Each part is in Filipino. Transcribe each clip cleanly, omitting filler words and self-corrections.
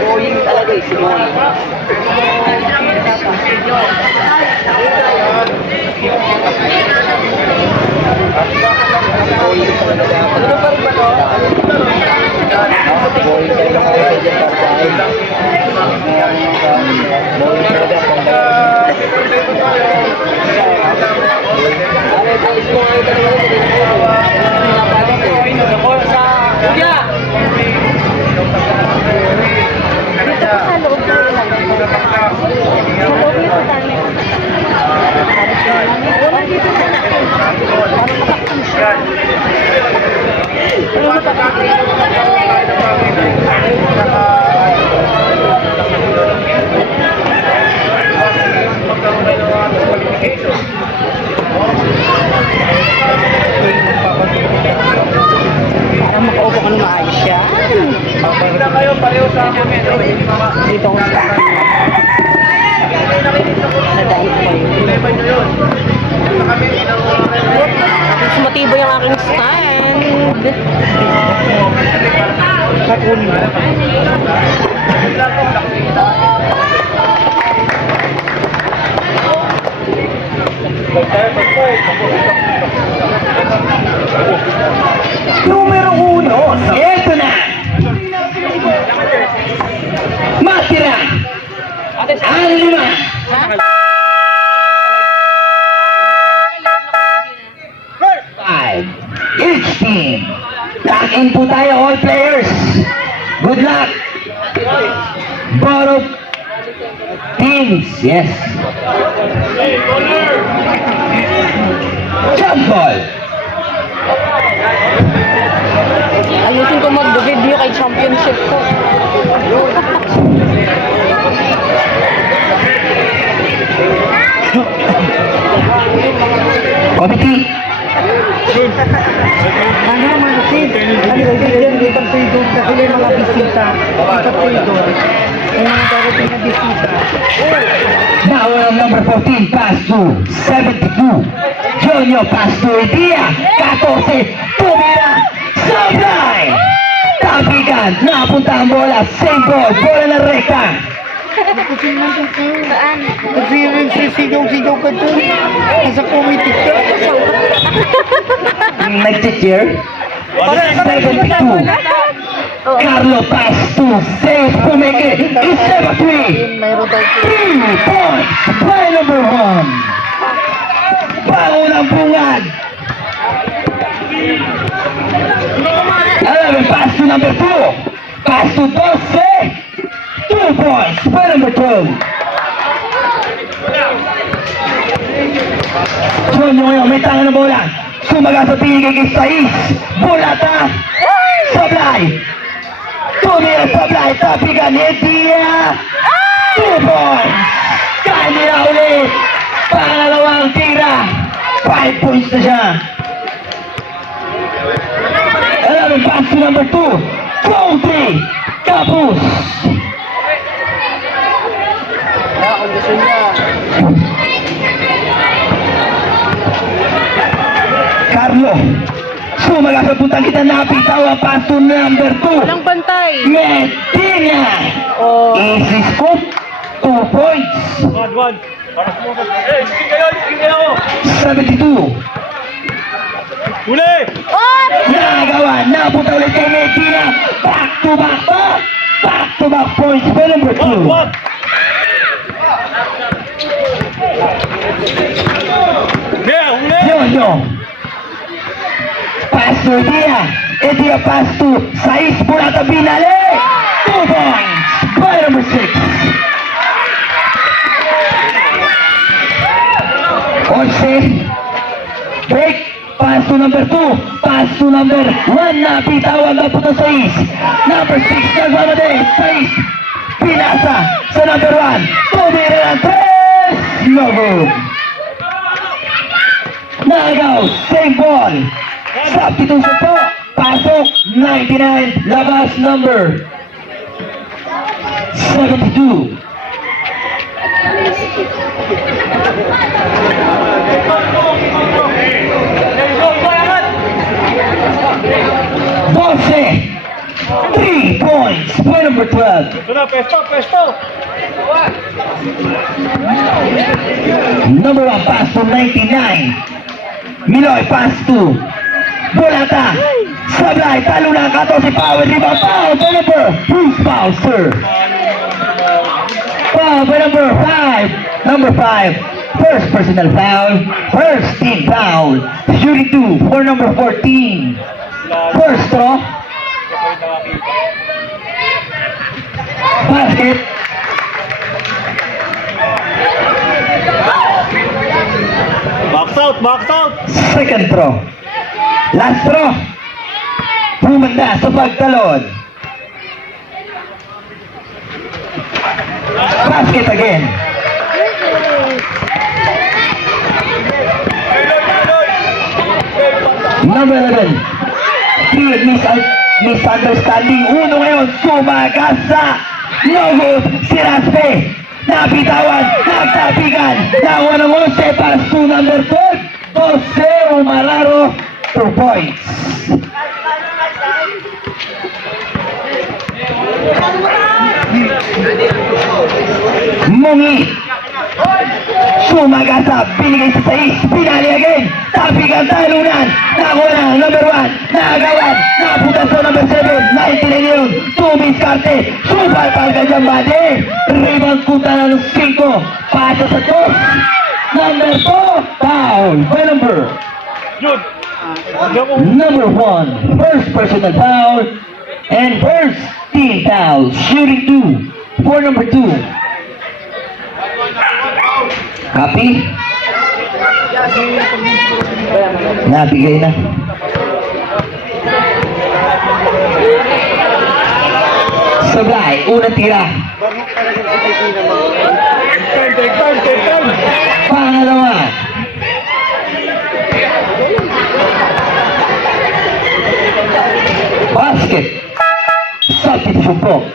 Boying talaga eh, si Boying. Boying talaga. Ano pa rin ba to? Boying talaga mga dyan para Boying talaga kung Sa loob na lang. Sa loob nito tayo. Wala dito sa akin. Parang matakang siya. Ano matakang siya? Parang makaupo ka na maayos siya. Pagkita kayo, pareho sa akin. Dito ko sa nadait ko yun. Mas matibay ang aking stand. Kakun. Numero 1, eto na! Matira! Ang 5! 5 each team! Lock in po tayo, all players! Good luck! Both teams, yes! Jump ball! Ayusin ko mag-video kay championship ko. Committee! Ano naman kasi, dito sa idol kasi may mga bisita. Dito sa idol. May mga darating na bisita. Now on number 14, pass to 72. Junior pass to Edia. 14, tumira. Supply! Tapigan, napunta ang bola. Same ball, bola na rekta. Kasi naman saan? Kasi nagsisigaw-sigaw ka dun. Nasa committee ka. Nag-cheer. 72. Carlo pass to save Pumeke. It's 7-3. Mayroon tayo. 3 points. Play number 1. Pangunang bungad. 11 pass to number 2. Pass to Dose. 2 points. Play number 2. Junyo ngayon, may tangan na bola. Sumaga sa tingin kay Sais. Bulata. Sablay. Tumira Sablay. Tapigan. Edia. 2 points. Kanya ulit. Pangalawang tira. 5 points na siya. 11 pass to number 2. Goal 3. Kapus. Kung gusto niya. Carlo. Sumaga sa puntang kita napitaw ang pass to number 2. Walang bantay. Medina. Oh. Easy scoop. 2 points. 72. Huli! Nagawa. Napunta ulit kay Medina. Back to back. Back to back points. Play number 2. Yo. Pass to Edia. Edia pass to Sais Bulata Binale. 2 points. Play number 6. Orse. Break. Pass to number 2. Pass to number 1. Napitawag na po ng Sais. Number 6. Nagawa din. Sais. Pinasa sa number 1. Tumira ng 3. No good. Nagaw. Same ball. Substitution po. Pasok. 99. Labas number 72. Dose. 3 points. points. Point number 12. Ito na, pesto. Number 1 pass to 99. Miloy pass to Bulata. Sablay, talo na ang 14 power. Rebound, foul by number. Who's foul, sir? Foul by number 5. Number 5. First personal foul. First team foul. Shooting 2 for number 14. First throw. Basket. Box out. Second throw. Last throw. Pumanda sa pagtalon. Basket again. Number 11. Field misunderstanding. Uno ngayon. Sumagasa. No good. Si Raspe. Napitawan. Nagtapigan. Nawa ng 11 para sa number 12. Jose Umararo. 2 points. Mungi. Sumagasa, binigay sa 6, pinali again, tapigan talunan, nakuha na, number 1, naagawan, napunta sa number 7, 99 yun, tumiskarte, supal para dyan bade, rebound punta na ng 5, pasa sa 2, number 2, foul, by number, number 1, first personal foul, and first team foul, shooting 2, for number 2. Copy? Nabigay na. Sablay, unang tira. Take time. Pangalawa. Basket. Substitution po.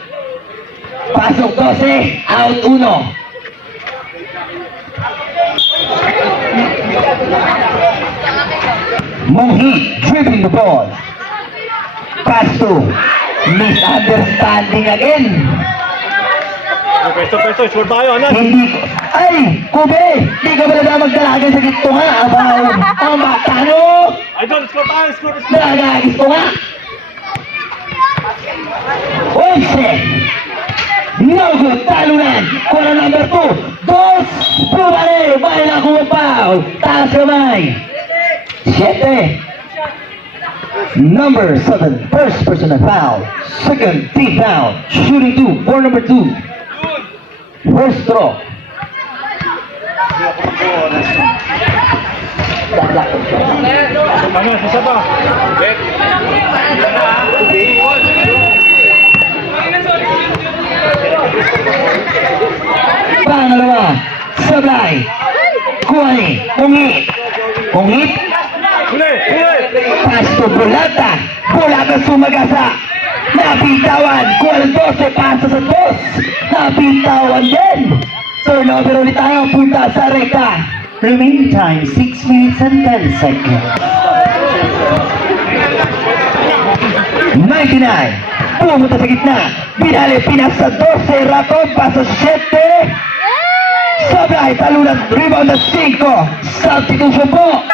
Pasok 12, out 1. Monghi dribbling the ball. Pass to misunderstanding again. Pesto, sure tayo, anak. Hindi ko. Ay! Kube! Hindi ka ba na magdalagan sa gito nga? Abaw! Ang batano! Idol, score tayo. Dalagagis ko nga! 11! No good! Talunan! Kuha number 2! Dos! Pumare! Bahay na kung foul! Taas kamay! 7! Number 7, first personal foul. Second team foul. Shooting 2 for number 2. First throw. Ano, isa pa. Pangalawa. Sablay. Kuhani. Ungit. Ungit. Huli. Pass to Bulata. Bulata sumagasa. Napitawan. Kuha ng 12. Pasa sa 2. Napitawan din. Turnover ulit tayo. Punta sa rekta. Remaining time 6 minutes and 10 seconds. 99. Pumunta sa gitna. Binali pinasa 12. Rakon. Pasa 7. Sablay. Talunan. Rebound na 5. Substitution po.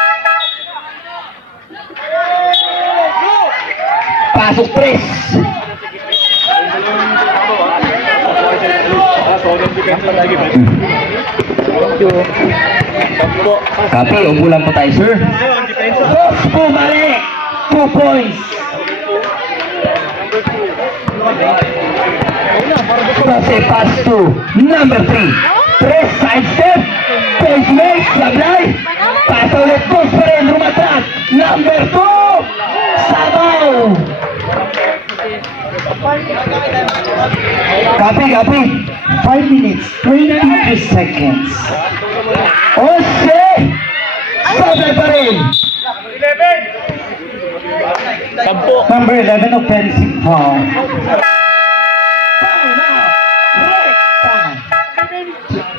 Pasok 3. Copy, umulan po tayo, sir. Dos po, mali. 2 points. Kasi pass to number 3. 3 side step. Face make, Sablay. Pasa ulit, 2 pa rin, rumatrat. Number 2. Sabaw. Copy. 5 minutes, 22 seconds. Ose! Sablay pa rin. 10. Number 11, offensive foul.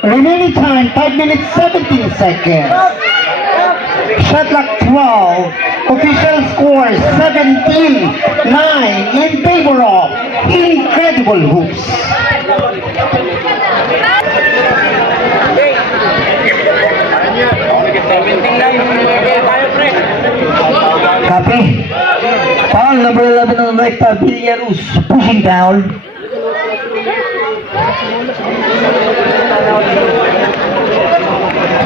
Remaining time, 5 minutes, 17 seconds. Shot clock 12. Official score 17-9 in favor of Incredible. Incredible hoops. Copy. Foul number 11 on the Recta Villarus. Pushing down.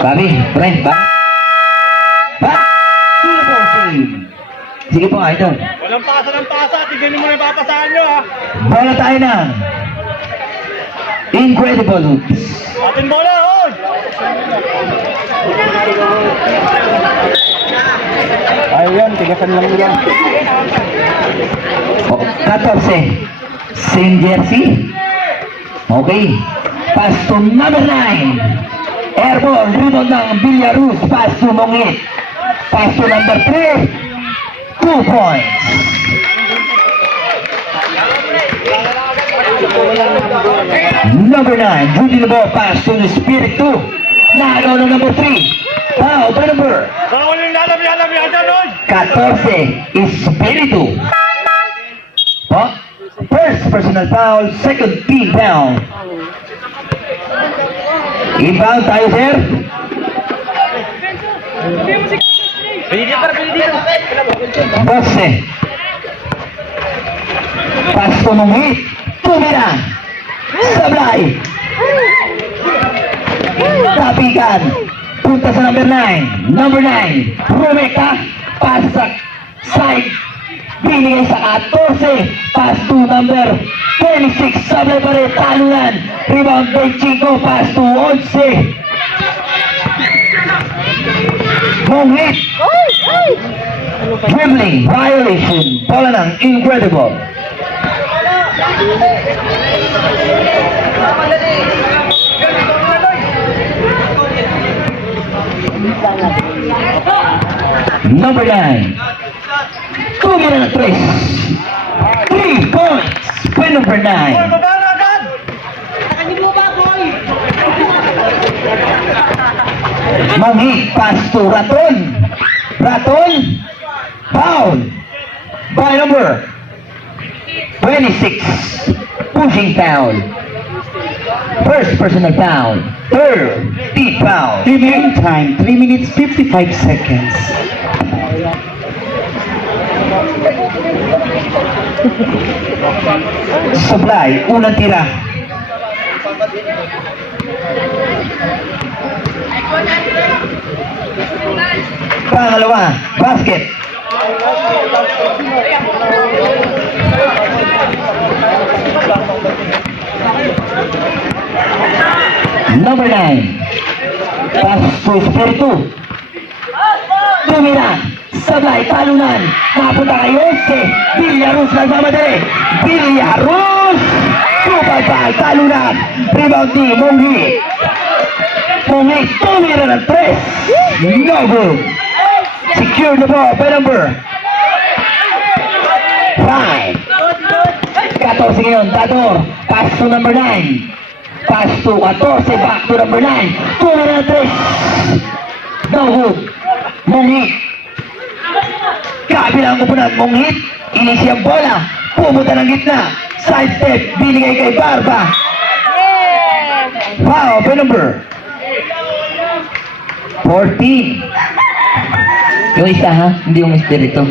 Copy. Pre, back. Back. Silver team. Sige po, idol. Walang pasa ng pasa. Tignan mo na yung papasahan nyo ha. Bola tayo na. Incredible hoops. Atin bola hoy! Ayun, tigasan lang nila. Oh, 14. Same jersey. Okay. Pass to number 9. Airborne. Rebound ng Villarus. Pass to Mongit. Pass to number 3. 2 points. Number 9. Judy Labo. Pass to the Spirit 2. Nagaw ng number 3. Wow, by number Bawal yung lalab yan dyan hoy! 14 is Espiritu. Oh, first personal foul, second team foul. Inbound tayo, sir. Bose. Pasto ng hit. Tumira. Sablay. Tapikan. Punta sa number 9. Number 9. Rumeka. Pasak. Side. Binigay sa 14. Pass to number 26. Sablay pa rin. Talunan. Rebound by Chico. Pass to 11. Mongit. Dribbling. Violation. Bola ng Incredible. Number 9. Tumira ng 3. 3 points. By number 9. Baba na agad! Mongit. Pass to Raton. Raton. Foul. By number 26. Pushing foul. First personal foul. Third team foul. Remaining time, 3 minutes 55 seconds. Supply. Unang tira. Pangalawa. Basket. Number 9. Pass to Espiritu. Tumira. Sablay. Talunan. Napunta kay Jose. Villarus nagmamadali. Villarus. Tupagpag. Talunan. Rebound ni Monghi. Monghi. Tumira ng 3. No good. Secure the ball by number 5. 14 ngayon. Dador. Pass to number 9. Pass to 14, back to number 9. Tumira ng 3. No good. Mongit. Kabilang upunan, Mongit. Inisi ang bola. Pumunta ng gitna. Side step. Binigay kay Barba. Foul by number 14. Yung isa ha, hindi yung Espiritu.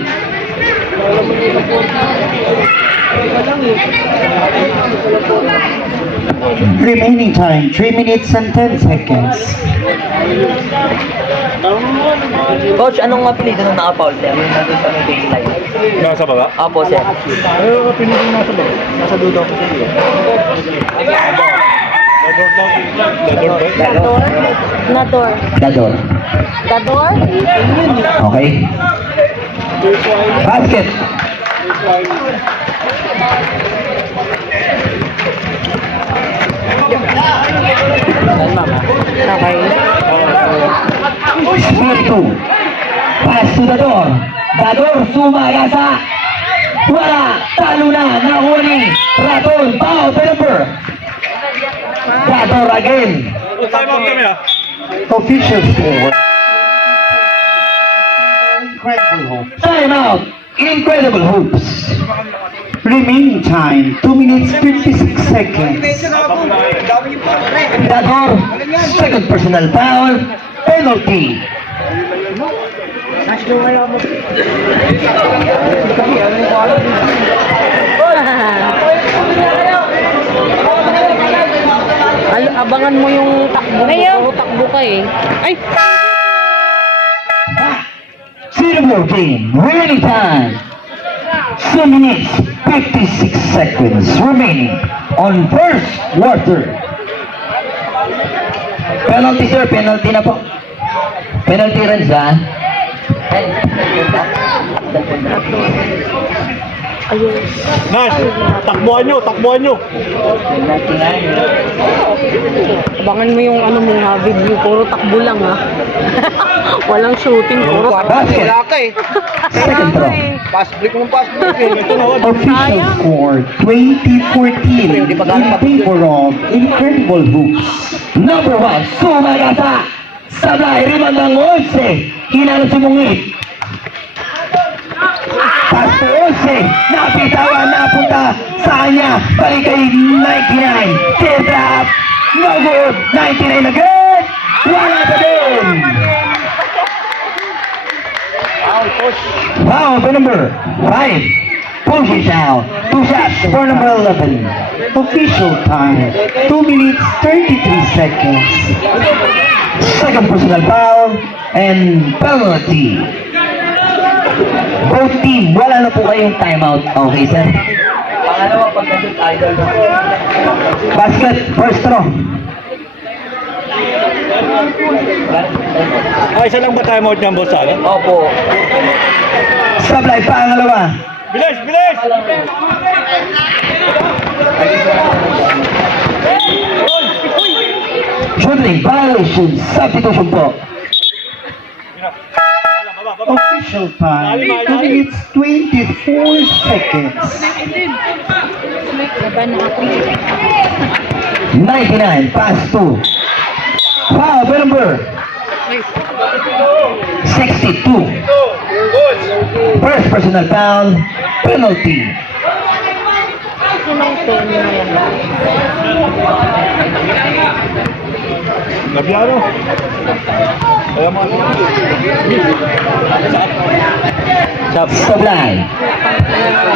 Remaining time, 3 minutes and 10 seconds. Coach, anong apelido nung naka-foul, sir? Yung nandun sa may baseline. Nasa baba? Opo, sir. Ayaw ka pinigil nasa baba. Nasa dulo ako sa dulo. Nador. Dador. Dador? Okay. Basket. Okay. Espiritu. Pass to Dador. Dador sumayasa. Wala. Talo na. Nakuha ni Raton. Foul by number. Dador again. Time out kami ha. Official score. Incredible hope. Time out. Incredible hoops. Remaining time, 2 minutes 56 seconds. Dador, second personal foul, penalty. Abangan mo yung takbo. Puro takbo ka eh. Ay! Zero more game, remaining time, 2 minutes 56 seconds remaining on first quarter. Penalty sir, penalty na po. Penalty rin sa Nash, takbuhan nyo, takbuhan nyo. Abangan mo yung ano mo ha, video. Puro takbo lang ha. Walang shooting. Puro takbo. basket. Second throw. Official score 2014 in favor of Incredible Hoops. Number 1, Sumagasa. Sablay, rebound ng 11. Hinalo si Mungit. Pass to 11. Napitawan, napunta sa kanya. Balik kay 99. Set up. No good. 99 again. Wala pa din. Foul for number 5. Pushes out. 2 shots for number 11. Official time. 2 minutes 33 seconds. Second personal foul and penalty. Both team, wala na po kayong timeout. Okay, sir? Pangalawa, pagkasot idol. Basket, first throw. Ay, isa lang ba time out niyan, boss? Ano? Opo. Sablay, pangalawa. Bilis, bilis! Shooting violation, substitution po. Official time, 2 minutes 24 seconds. 99, pass 2. Foul by number 62. First personal foul, penalty. Labiano. Kaya mga Sablay.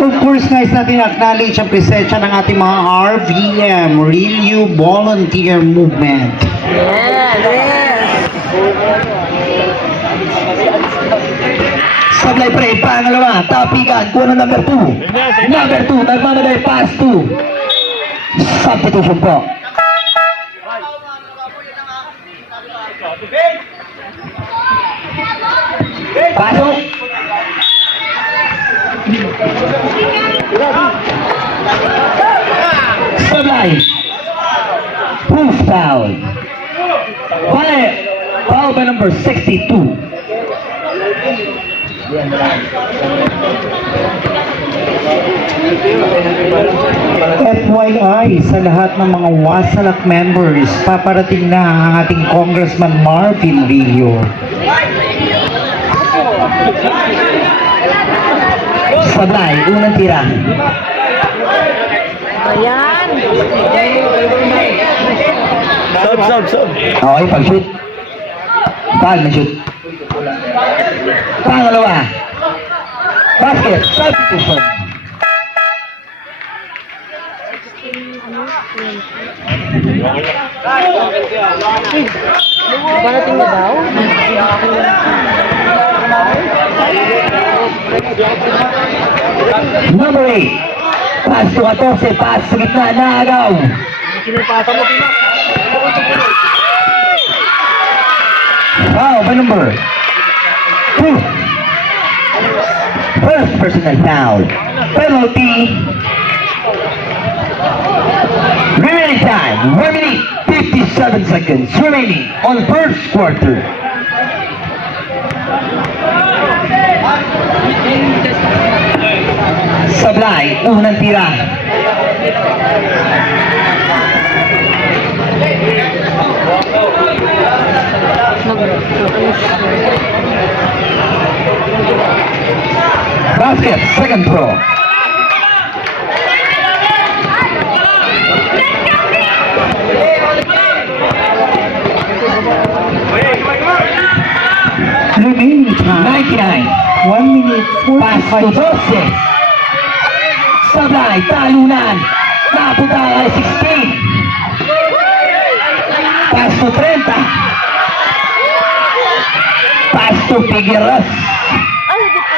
Of course, nice natin acknowledge ang presensya ng ating mga RVM, Real You Volunteer Movement. Sablay pre, pangalawa, tapikan, kuha ng number 2. Number 2, nagmamadali, pass 2. Substitution po. Pasok. Sablay. Proof foul. Foul by number 62. FYI sa lahat ng mga Wasalak members, paparating na ang ating Congressman Marvin Rio. Sablay, unang tira. Ayan. sub. Okay, pag-shoot. Pag-shoot. Pangalawa. Basket, substitution. Parating na daw? Number 8. Pass to 14, pass sa gitna, naagaw. Foul by number 2. First personal foul. Penalty. Remaining time, 1 minute 57 seconds remaining on first quarter. Sablay, unang tira. Basket, second throw. 1 minute, Pass to 45. 12. Sablay, talunan. Napunta ang 16. Pass to 30. Pass to Figueras.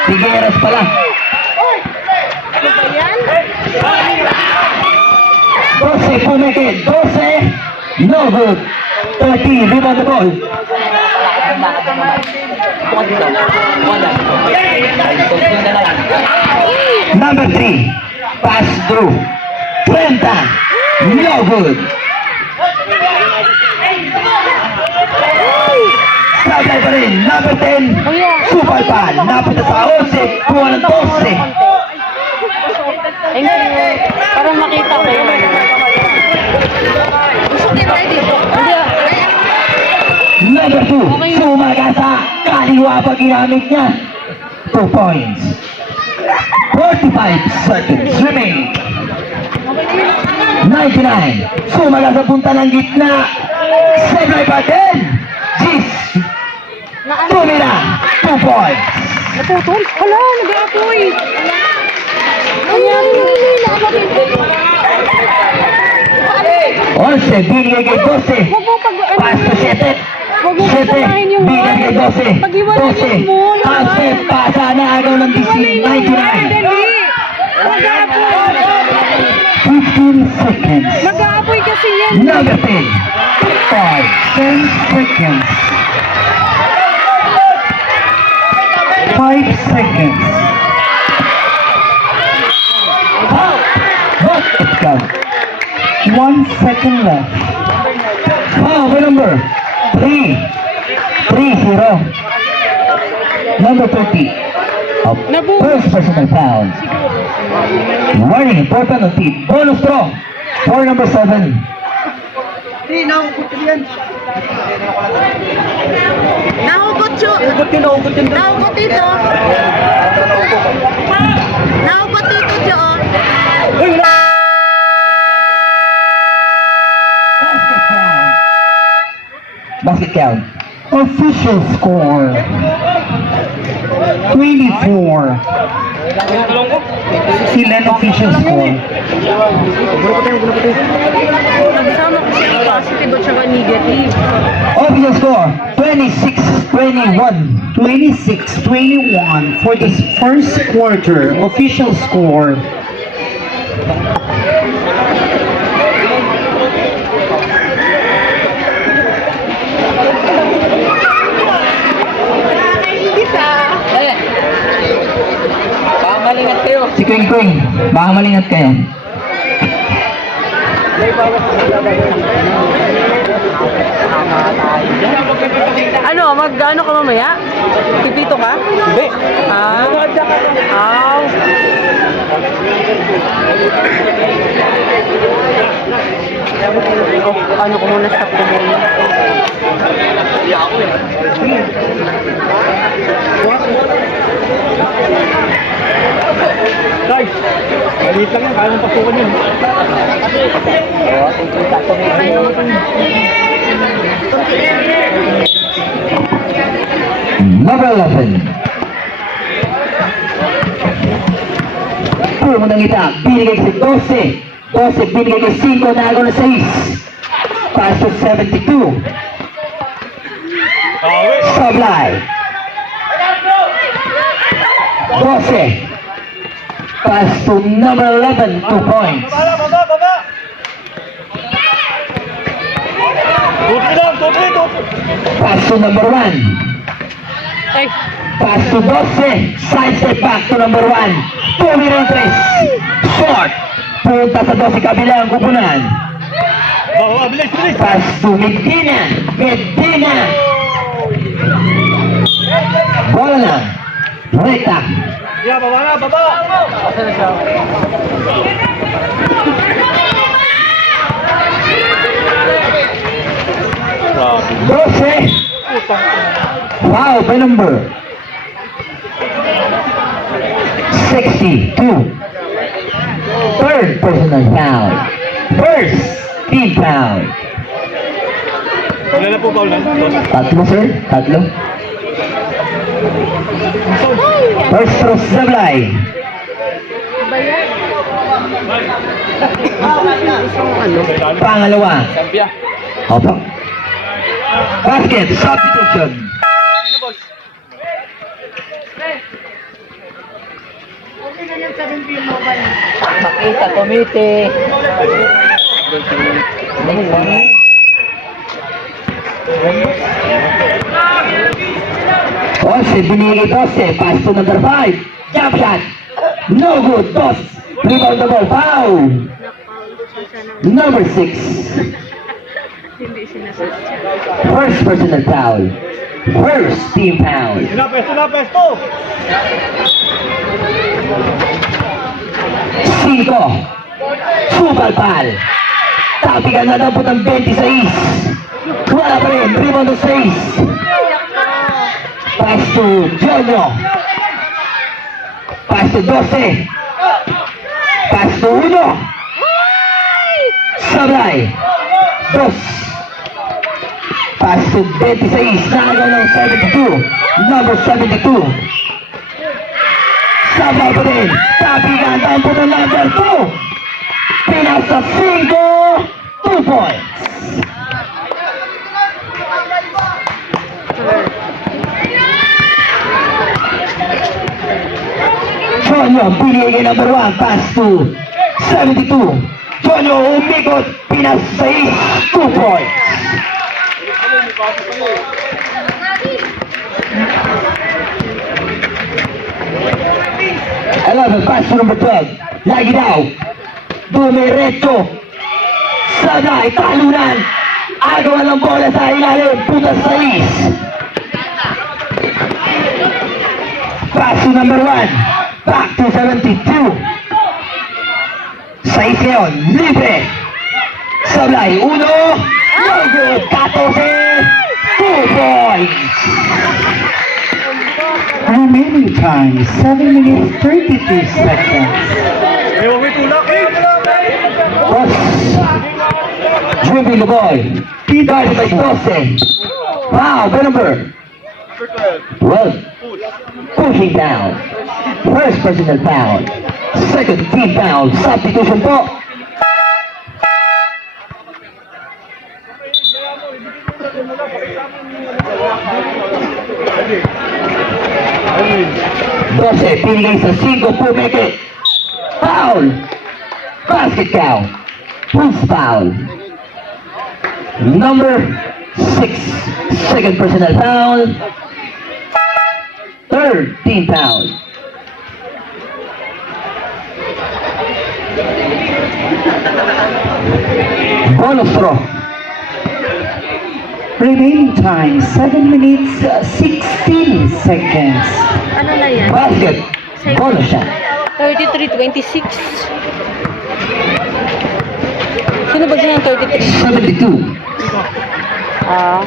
Figueras pala. 12, Pumekit. 12. No good. 30, rebound the ball. Tukad dito. Wala. Ay, na lang. Number 3. Pass through. 30. No good. Sablay pa rin. Number 10. Super Pan. Napunta sa 11. Kuha ng 12. Thank you. Para makita ko yun. Number 2. Sumagasa. Kaliwa pa ginamit niya. 2 points. 45 seconds remaining. 99. Sumagasa punta ng gitna. Sablay pa din. Gis. Tumira. 2 points. Naputol? Hala, nag-aapoy. Nangyari Once, binigay kay 12. Huwag mo pag... Pass to 7. Huwag mo 7, kasamahin yung binigay kay 12. Pag-iwalayin mo. 12, pass, pasa na agaw ng DC. 99. Dali. Mag-aapoy. 15 seconds. Mag-aapoy kasi yan. Number 10. 5, 10 seconds. 5 seconds. What? Let's go. 1 second left. Foul number 3. 3-0. Number 30. First personal foul. Warning, important penalty. Bonus throw. For number 7. Nahugot siya. Nahugot dito. Nahugot dito siya. Basket count. Official score. 24. Ilan official score? Nagsama ko siya positive at saka negative. Official score. 26-21. 26-21 for this first quarter. Official score. Baka malingat kayo. Si Quing Quing. Baka malingat kayo. Mag-ano ka mamaya? Pipito ka? Hindi. Ah. Aw. Ano ko muna stop ko muna. Guys, maliit lang yan. Kaya mong pasukan yun. Oo, thank you. Number 11. Puro mo nang ita. Binigay si 12. 12 binigay kay 5. Nagaw na 6. Pass to 72. Sablay. 12. Pass to number 11. 2 points. Tuti lang, tuti. Pass to number 1. Ay. Pass to 12. Side step back to number 1. Tumira ng 3. Short. Punta sa 12 kabilang kupunan. Bilis. Pass to Medina. Medina. Bola na. Rekta. Yeah, baba. Asa na siya? Grabe. 12. Wow, by number 62. Third personal foul. First team foul. Wala na po, Paul. Tatlo, sir. Tatlo. First throw Sablay. Ba yan? Isang ano? Pangalawa. Opo. Basket, substitution. Makita, komite. Jose, binigay Jose. Pass to number 5. Jump shot. No good. Toss. Rebound the ball. Foul. Number 6. Hindi sinasadya. First personal foul. First team foul. Na pesto! 5. Supalpal. Tapigan na dapat ang 26. Wala pa rin. Rebound the 6. Pass to Jonyo. Pass to 12. Pass to 1. Sablay. 2. Pass to 26. Nakagaw ng 72. Number 72. Sablay pa rin. Tapigan na dapat ang number 2. Pinasa 5. 2 points. Jonyo, binigay number 1, pass to 72. Jonyo, umikot, pinas 6, 2 points. Pass to number 12. Lagi daw. Dumiretso. Sabay, talunan. Agaw ng bola sa ilalim. Putas 6. Pass to number 1. Back to 72. 6 ngayon. Libre. Sablay. 1. No good. 14. 2 points. Remaining time, 7 minutes 33 seconds. Eh, huwag may tulak. Boss. Dribble the ball. Guarded by Jose. Wow, good number. 12. Pushing down. First personal foul. Second team foul. Substitution po. Jose, pinigay sa 5, Pumeke. Foul. Basket count. Push foul. Number 6. Second personal foul. Third team foul. Bonus throw. Remaining time 7 minutes 16 seconds. Ano na yan? Basket. Bonus shot. 33-26. Sino ba dyan ang 33? 72. Ah.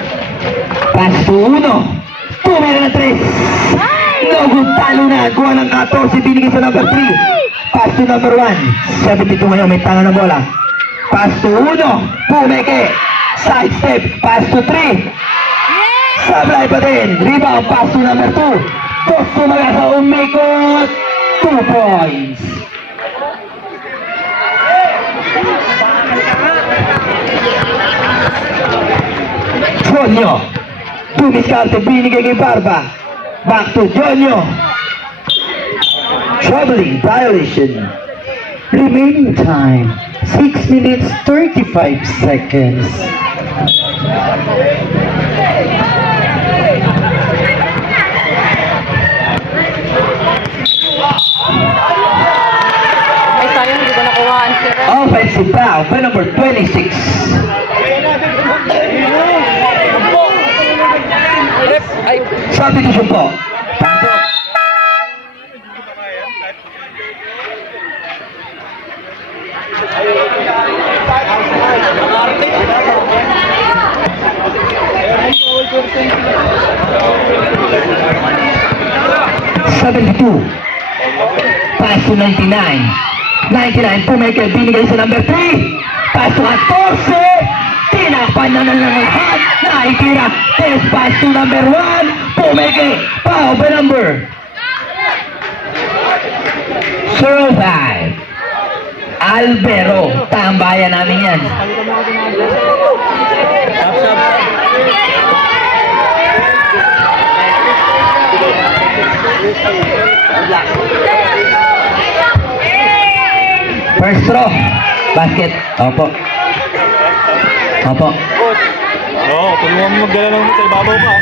Pass to 1. Tumira na 3. No good, talo na. Kuha ng 14. Binigay sa number 3. Pass to number 1. 72 ngayon. May tanga ng bola. Pass to 1. Pumeke. Side step. Pass to 3. Sablay pa din. Rebound. Pass to number 2. Dos tumaga sa umikot. 2 points. Jonyo. Tumiskarte. Binigay kay Barba. Back to Jonyo. Troubling violation. Remaining time 6 minutes 35 seconds. Ay, sayang, hindi ko nakuha ang sira. Offensive foul by number 26. Ay, Substitution po. Pasok. #72. Pass to 99. 99 Pumeke, binigay sa number 3. Pass to 14. Tinakpan na ng lahat. Naitira. Test pass to number 1. Pumeke. Foul by number 05. Albero. Tambayan namin yan. Shop, shop. First throw. Basket. Opo. Opo. Oo, tulungan mo magdala ng sa ibabaw ka.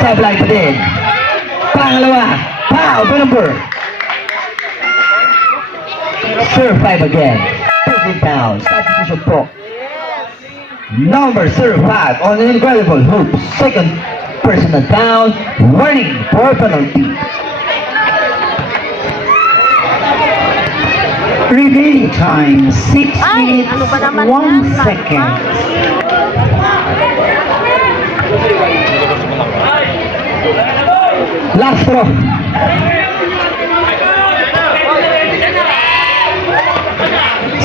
Sablay pa din. Pangalawa. Pow. The number. Serve 5 again. 15 pounds. Substitution po. Number 05 on an incredible hoop. Second personal foul. Warning for penalty. Remaining time, 6 Ay, minutes, ano ba naman 1 yan? second. Last throw.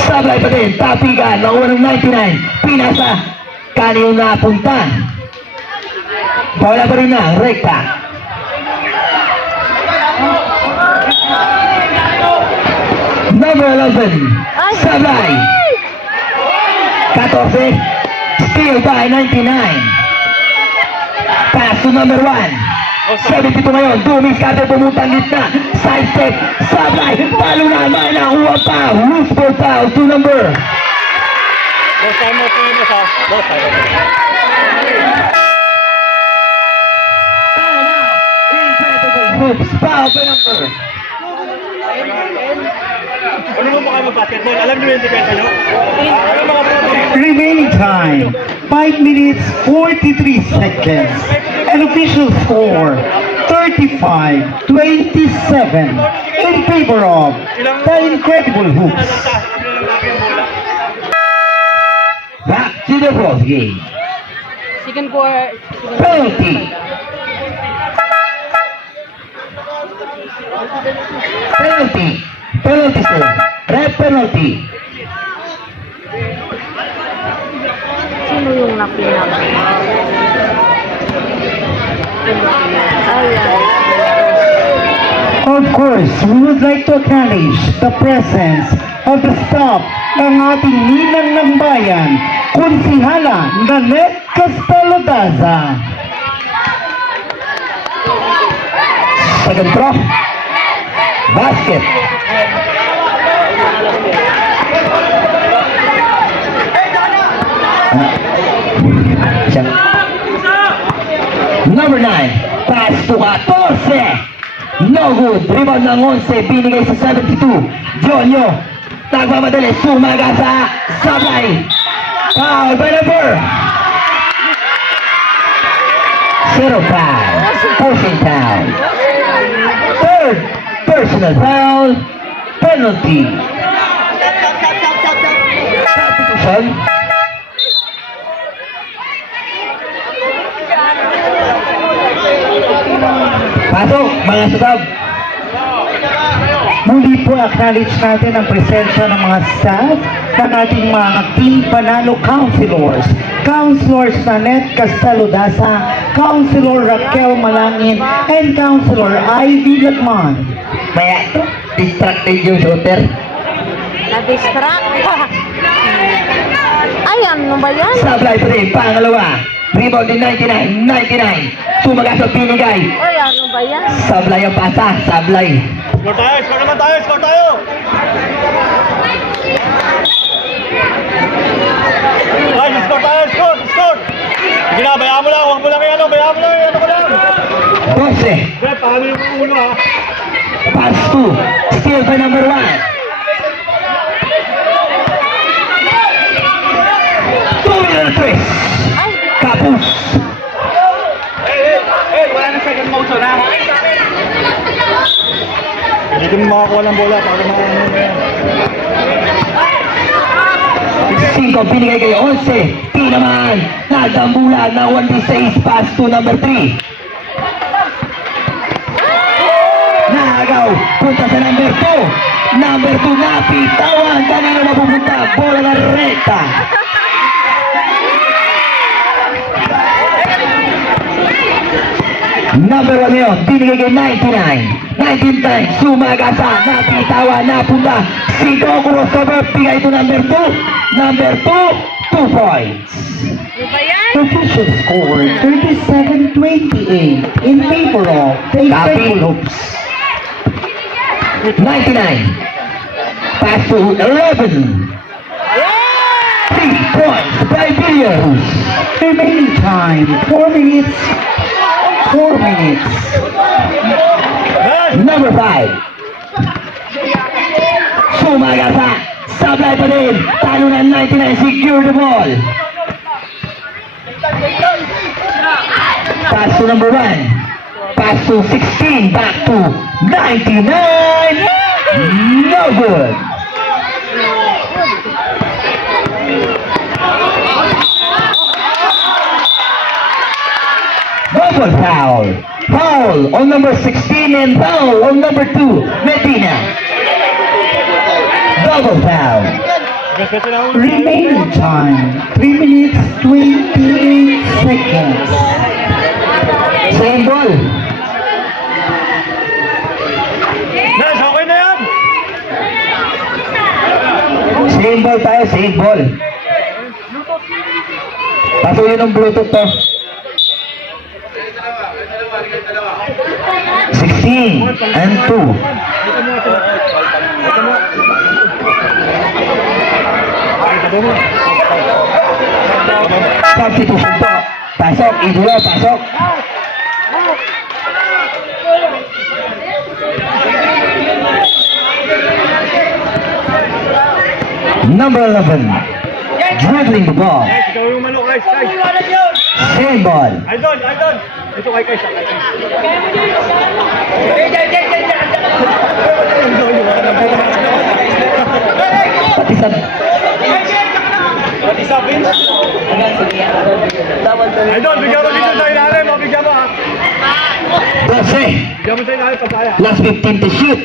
Sablay pa din. Tapigan. Nakuha ng 99. Pinasa. Kanino napunta. Bola pa rin na. Rekta. Number 11. Sablay. 14. Steal by 99. Pass to number 1. 72 ngayon, Dumis Kate pumutang gitna, side step, Sablay, palo naman, nakuha pa, loose ball foul to number. Boss, time mo po yun, boss, ha? Boss, time mo. Hoops, foul by number. Ano mo pa kayo mag-basketball? Alam niyo yung depensa niyo? Ano mga po? Remaining time, 5 minutes, 43 seconds. And official score, 35-27 in favor of the Incredible Hoops. Back to the ball game. Second quarter. Penalty. Penalty. Penalty, sir. Red penalty. Sino yung napinap? Of course, we would like to acknowledge the presence of the staff ng ating ninang ng bayan, Konsihala Nanette Castelo Daza. Second throw. Basket. Siya. Number 9. Pass to 14. No good. Rebound ng 11. Binigay sa 72. Jonyo. Nagmamadali. Sumaga sa Sablay. Foul by number 05. Pushing foul. Third personal foul. Penalty. Substitution. Pasok, mga sasab. Muli po acknowledge natin ang presensya ng mga staff ng ating mga team panalo counselors. Counselors Nanette Castelo Daza, Counselor Raquel Malangin, and Counselor Ivy Lagman. Maya, distracted yung shooter. Na-distract. Ay, ano ba yan? Sablay pa rin, pangalawa. Rebound din 99. Sumaga sa pinigay. Ay, ano ba yan? Sablay ang pasa, Sablay. Score tayo, score naman tayo, score tayo! Ay, score tayo, score, score! Sige na, bayaan mo lang, huwag mo lang yan, bayaan mo lang, ano ko lang! 12. Brad, paano yung ulo, ha? Pass 2. Steal by number 1. Two-minute twist. Ay, Kapus. Wala na second motion, ha? Hindi ko makakuha ng bola, para makakuha mo yan. 5 binigay kay 11. Di naman. Nagdambulan na 1d6 pass to number 3. Nagaw. Punta sa number 2. Number 2 napitawan. Kanina mapupunta. Bola na rekta. Number 1 yun, binigay kay 99. 19 times, sumagasa, napitawan, napunta. 5 crossover, bigay ito number 2. Number 2, 2 points. Ano ba yan? Official score 37-28 in favor of the Incredible Hoops. 99. Pass to 11. 3 points by Villiers. Remaining time 4 minutes. 4 minutes. Number 5. Sumagasa. Sablay pa din. Talo ng 99. Secure the ball. Pass to number 1. Pass to 16. Back to 99. No good. Double foul. Foul on number 16 and foul on number 2, Medina. Double foul. Remaining time 3 minutes 28 seconds. Same ball. Yes, okay na yan. Same ball tayo, same ball. Paso yun ang Bluetooth to. 16 and 2. Substitution to. Pasok, Idulo, pasok. Number 11, dribbling the ball. Ikaw yung manok, guys. Same ball. Idol. Ito kay Kai. Pati sa Pati sa Vince. Idol, bigyan mo dito sa ilalim. Bigyan mo ha. 12. Bigyan mo sa ilalim, papaya. Last 15 to shoot.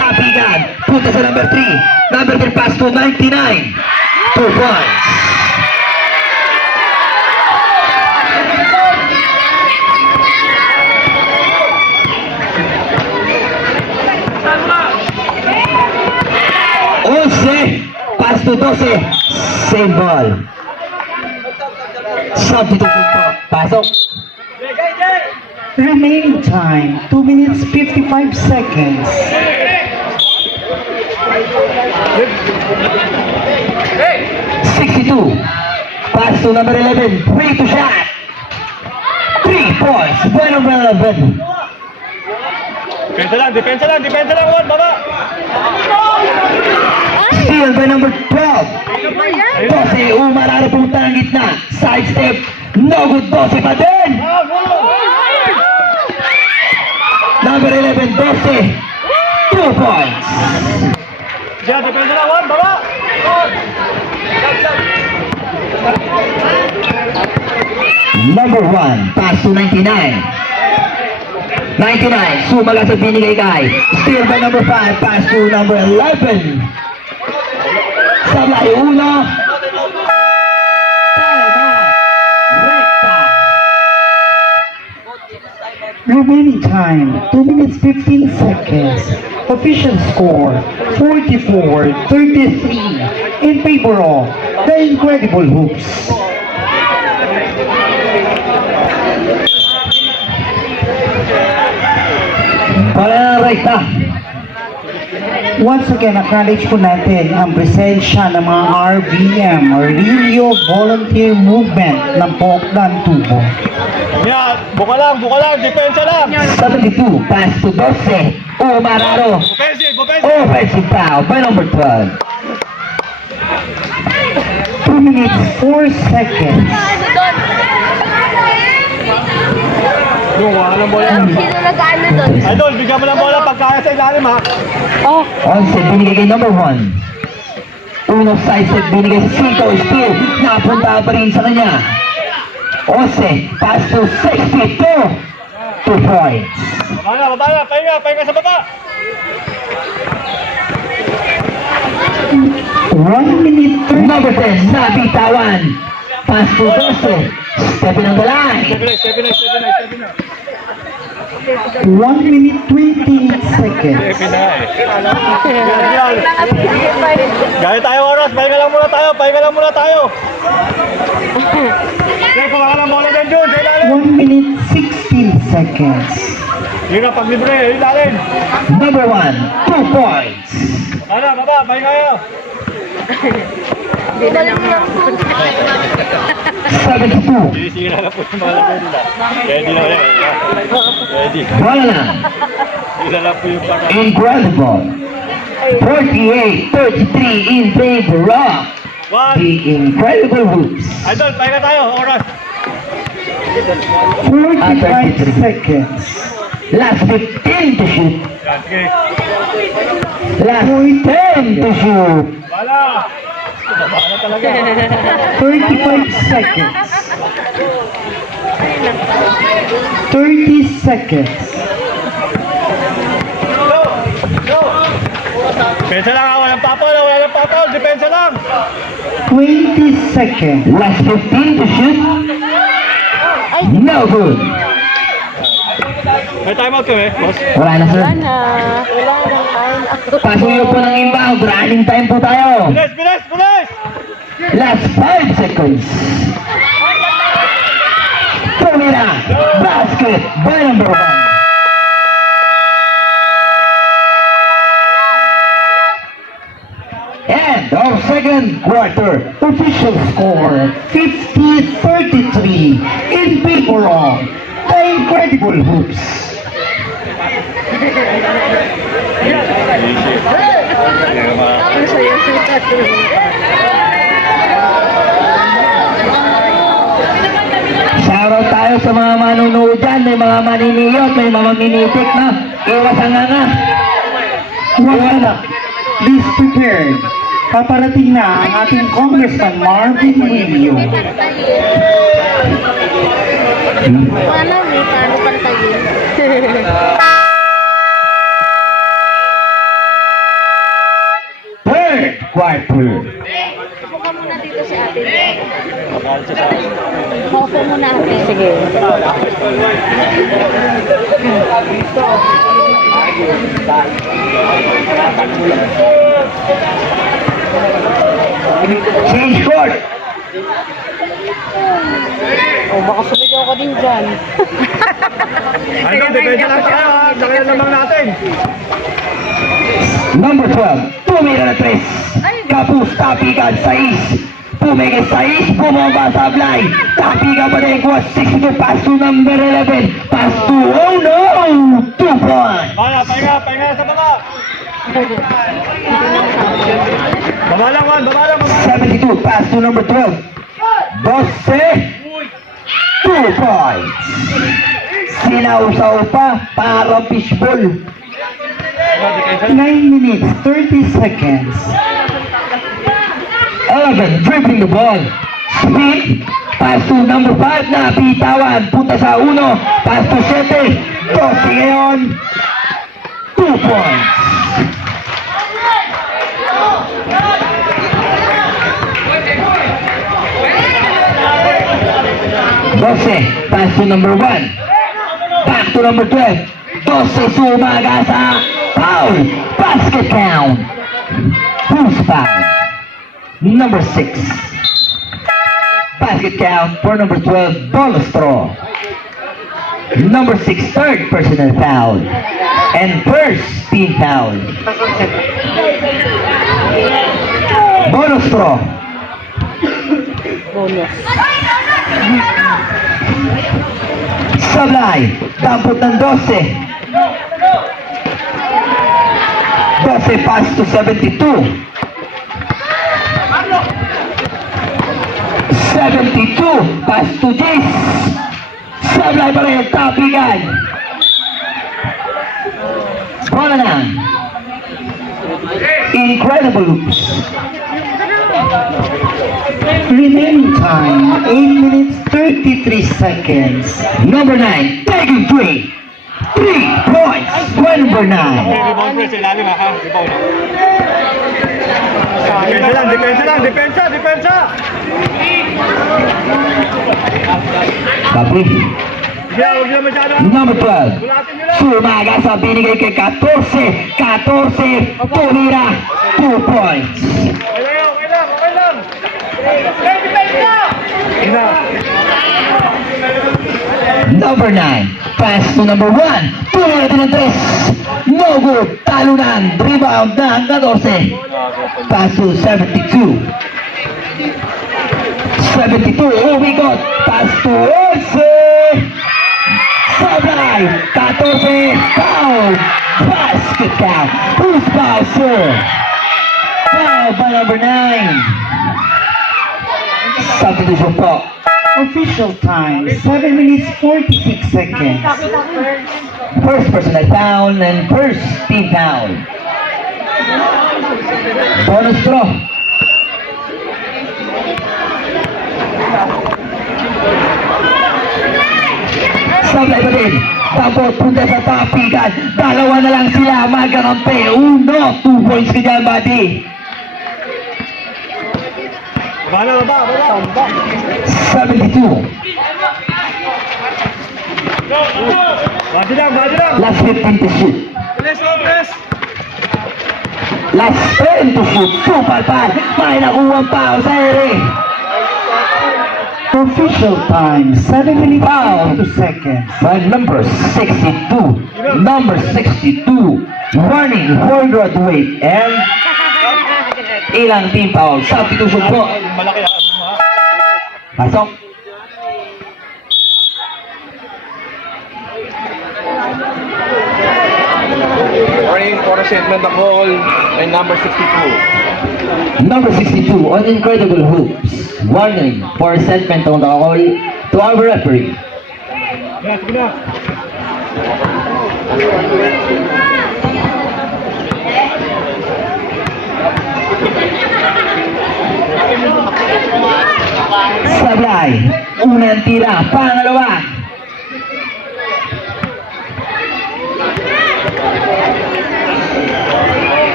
Tapigan. Punta sa number 3. Number 3 pass to 99. 2 points. Pass to 12. Same ball. Substitution po. Pasok. Remaining time 2 minutes 55 seconds. 62. Pass to number 11. Free to shot. 3 points. By number 11. Depensa lang, Juan, baba. Steal by number 12. Ano ba yan? 12. Umararo punta ng gitna. Side step. No good. 12 pa din. Number 11. 12. 2 points. Diyan, depensa lang, Juan, baba. Number 1. Pass to 99. 99. Sumala sa binigay kay. Steal by number 5. Pass to number 11. Sablay uno. Recta. Remaining time 2 minutes 15 seconds. Official score 44-33 in favor of the Incredible Hoops. Para na recta. Once again, acknowledge po natin ang presensya ng mga RVM, Radio Volunteer Movement ng Pokdan Tubo. Yan, buka lang, depensa lang. 72. Pass to 12. Umararo. Offensive. Offensive foul by number 12. 2 minutes 4 seconds. Yung walang bola. Sino nag-ano doon? Idol, bigyan mo ng bola pagkaya sa ilalim ha. 11. Binigay kay number 1. Uno side step binigay sa 5. Steal. Napunta pa rin sa kanya. 11. Pass to 62. 2 points. Babaya, pahinga sa baba. 1 minute 30. Number 10. Nabitawan. Pass to 12. Stepping on the line. Step in na. 1 minute 28 seconds. Step na eh. Gaya tayo oras, pahinga lang muna tayo. Okay, kumakan ng bola dyan, Jun, sa ilalim. 1 minute 16 seconds. Yun na, paglibre, ilalim. Number 1, 2 points. Baba, pahinga kayo. Hindi na naman. 72. Sinisira na po yung mga lagay nila. Ready na ulit. Ready. Wala na. Sila lang po yung para. Incredible. 48-33 in favor of the Incredible Hoops. Idol, pahinga tayo, oras. 45 seconds. Last 15 to shoot. Yan, sige. Last 10 to shoot. Bala. Bala talaga. 35 seconds. 30 seconds. Depensa lang, walang papal, depensa lang. 20 seconds. Last 15 to shoot. No good. May timeout kami, boss. Wala na, sir. Wala na. Wala na. Pasuyo po ng inbound. Running time po tayo. Bilis! Last 5 seconds. Tumira. Basket by number 1. End of second quarter. Official score 50-33 in favor of the Incredible Hoops. Ano sa'yo? Shoutout tayo sa mga manunood dyan. May mga maniniyot, may mga minitik na. Iwas ang nga. Wala. Please prepared. Paparating na ang ating Congressman Marvin William. Wala may paano pantayin. Third quarter. Buka muna dito si ate. Buka muna ate. Sige. Change court. O baka sumigaw ka din dyan. Idol, depensa lang tayo, ha. Sakayan lamang natin. Number 12. Tumira na 3. Kapus, tapikan, 6. Pumigil 6. Bumaba sa Ablay. Tapikan pa rin ko. 62. Pass to number 11. Pass to, oh no! 2 points. Bala, pahinga sa baba. Baba lang, 72. Pass to number 12. 12. 2 points. Sinausaw pa. Parang fishball. 9 minutes 30 seconds. 11, dribbling the ball. Speed. Pass to number 5 na bitawan. Punta sa 1. Pass to 7. 12 ngayon. 2 points. Dose, pass to number 1. Back to number 12. 12 sumaga sa foul. Basket count. Who's foul? Number 6. Basket count for number 12, Bolostro. Number 6, third personal foul. And first team foul. Bolostro. Bonus. Sablay. Dampot ng 12. 12 pass to 72. 72 pass to Jace. Sablay pa rin, tapigan. Bola na. Incredible Hoops. Remaining time 8 minutes 33 seconds. Number 9, taking 3. 3 points. Number 9. Rebound press, ilalim ha. Rebound. Depensa lang, depensa lang, depensa, depensa! Tapi, Sige, huwag nila masyado. number 12. Bulatin nyo lang. Sumaga sa binigay kay 14. 14. Tumira. 2 points. Okay lang, okay lang, okay lang. Depensa! Ina. Number 9. Pass to number 1. Tumira din ng 3. No good. Talunan. Rebound ng 14. Pass to 72. 72. Oh my God. Pass to 11. Sablay. 14. Foul. Basket count. Who's foul, sir? Foul by number 9. Substitution po. Official time, 7 minutes 46 seconds. First personal foul and first team foul. Bonus draw. Sablay pa din. Tapos punta sa tapikan. Dalawa na lang sila magkakampi. 2 points ka dyan, buddy. Bala, baba. 72. Badi lang, badi lang. Last 15 to shoot. Bilis, Lopez. Last 10 to shoot. Super pa. May nakuha pa sa ere. Official time, 7 minutes Foul. 52 seconds. By number 62. Number 62. Warning for graduate and ilang team foul. Substitution po. Malaki ha. Pasok. Warning for resettlement of ball and number 62. Number 62 on Incredible Hoops. Warning for segment on the call to our referee. Sige na. Sablay. Unang tira. Pangalawa.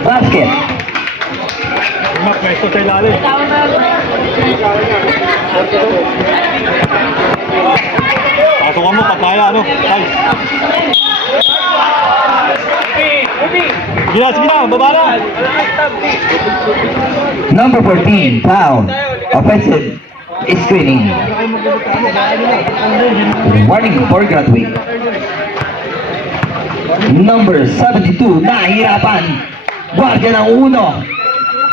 Basket. Mak, may ito sa ilalim. Pasukan mo, pagkaya, ano? Ay. Sige na, baba na. Number 14, foul. Offensive screening. Warning for graduate. Number 72, nahirapan. Guardia ng 1.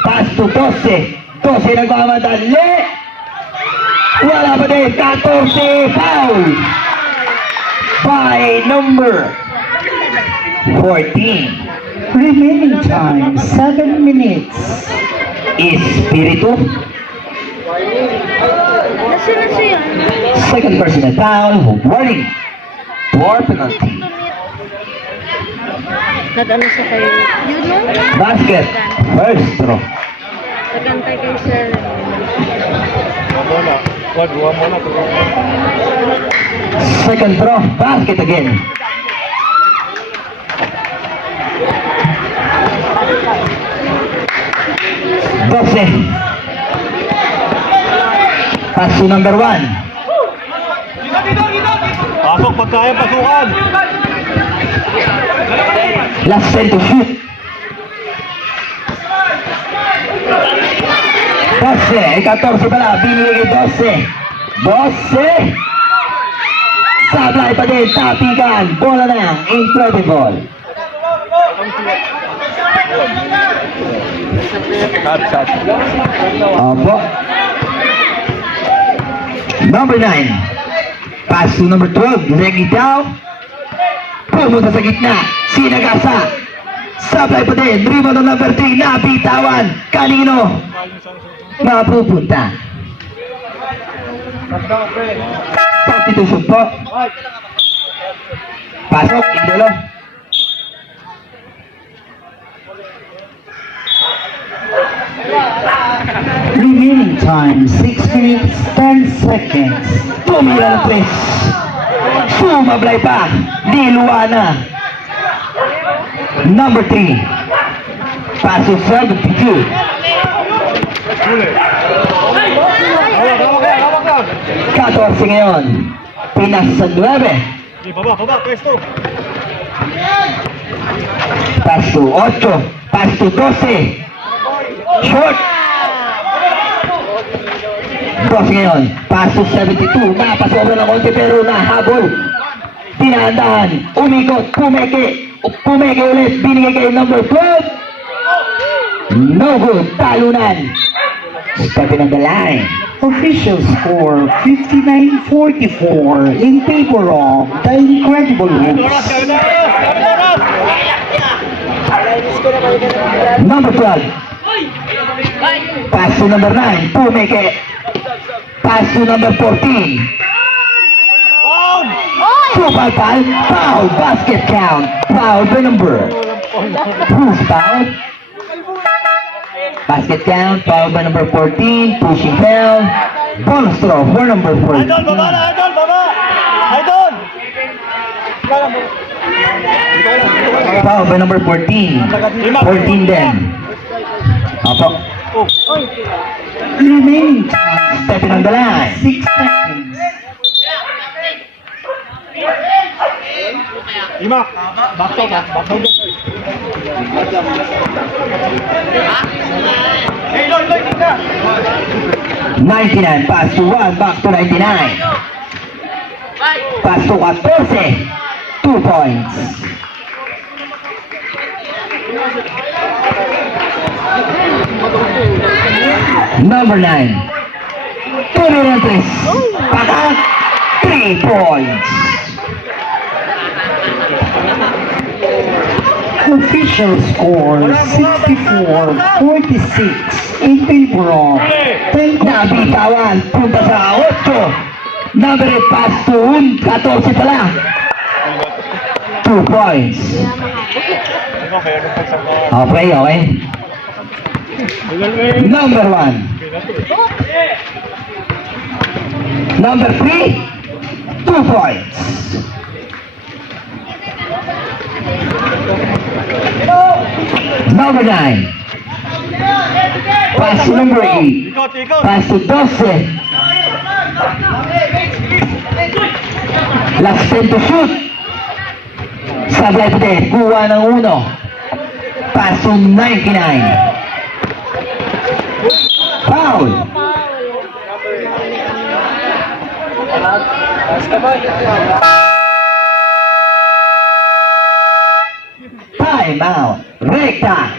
Pass to 12. 12 nagmamadali. Wala pa din. 14, foul. By number 14. Remaining time, 7 minutes. Espiritu. Nasaan na siya? Second personal foul. Warning. For penalty. Nag-ano siya kay... Yun no? Basket. First throw. Nagantay kay sir. Bola. Wag, duwa mo na. Second throw. Basket again. Dose. Pass to number 1. Pasok, pagkaya, pasukan. Last 10 to shoot. 12. 14 pala. Binigay kay 12. 12. Sablay pa din. Tapigan. Bola na. Incredible. Shot. Opo. Number 9. Pass to number 12. Regi daw. Pumunta sa gitna. Sinagasa. Sablay pa din. Rebound ng number 3. Nabitawan. Kanino? Mapupunta. Substitution po. Pasok. Indolo. Remaining time, 6 minutes 10 seconds. Tumira ng 3. Sumablay pa. Diluwa na. Number 3. Pass to 72. Hawak lang. 14 ngayon. Pinas sa 9. Sige, baba, pwesto. Pass to 8. Pass to 12. Short. 12 ngayon. Pass to 72. Napasobra ng konti pero nahabol. Tinahandahan. Umikot. Pumeke ulit. Binigay kay number 12. No good. Talunan. Stepping on the line. Official score 59-44 in favor of the Incredible Hoops. Number 12. Pass to number 9. Pumeke. Pass to number 14. Super foul. Foul. Basket count. Foul by number. Who's foul? Basket count. Foul by number 14. Pushing foul. Bonus throw for number 14. Idol, baba na, baba! Idol! Foul by number 14. 14 din. Opo. Remaining time Stepping on the line. 6 seconds. Imak, backdown. Hey, Loy, tika! 99. Pass to 1. Back to 99. Pass to 14. 2 points. Number 9. Tuloy 3 points. Official score 64-46 in favor of Nabitawan. Punta sa 8. Number 8. Pass to 14 pala. 2 points. Okay. Number 1. Number 3. 2 points. Number 9. Pass to number 8. Ikot! Pass to 12. Last 10 to shoot. Sablay pute. Kuha ng 1. Pass to 99. Foul. Time out. Recta.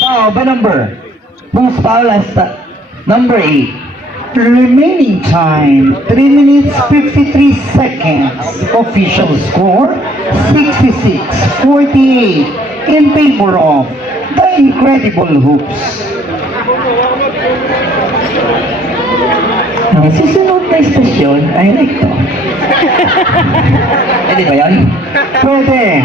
Foul by number. Who's foul last? Number 8. remaining time 3 minutes 53 seconds. Official score 66-48 in favor of the Incredible Hoops. Ang susunod na istasyon ay recto. Pwede ba yun? Pwede.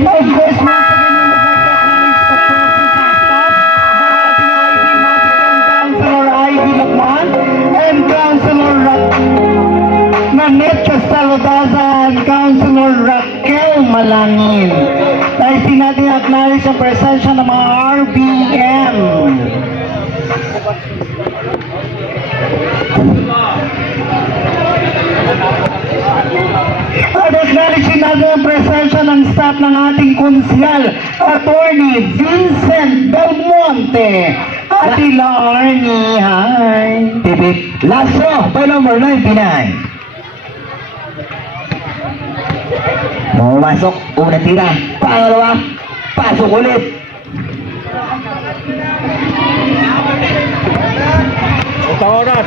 Of course, Councilor Ivy Lukman and Councilor Nanette Castalodaza and Councilor Raquel Malangin. Dahil natin acknowledge ang presensya ng mga RBM. At acknowledge natin ang presensya ng staff ng ating konsyal, Attorney Vincent Belmonte at ila Arnie. Hi! Pipip. Last row by number 99. Pumasok. Unang tira. Pangalawa. Pasok ulit. Sa oras.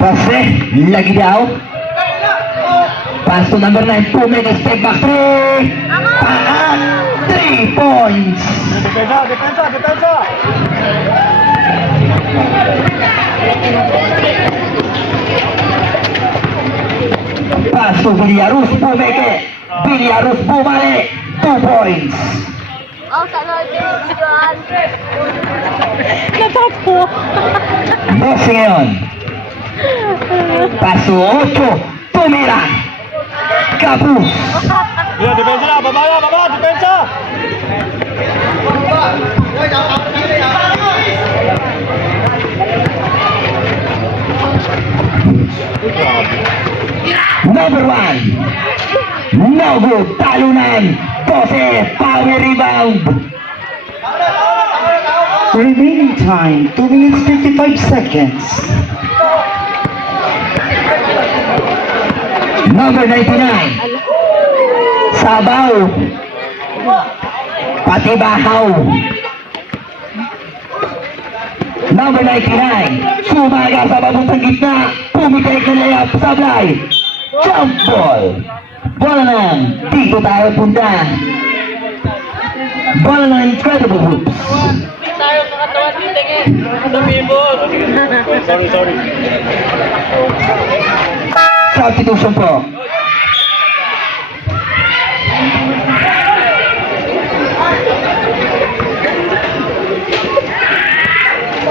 Pase. Lagi daw. Pass to number 9. Pumake a step back 3. Paat. 3 points. Depensa! Pass to Villarus. Pumake. Villarus bumalik. 2 points. Natapo. Boxing ngayon. Paso 8. Tumira. Kapus. Yeah, depensa na, baba, depensa! Number 1. No good. Talunan. 12. Power rebound. Remaining time, 2 minutes 55 seconds. Number 99. Sabaw. Patibahaw. Number 99. Sumaga sa papuntang gitna. Pumitek na layup. Sablay. Jump ball. Bola ng dito tayo punta. Bola ng Incredible Hoops. Sorry. Substitution po.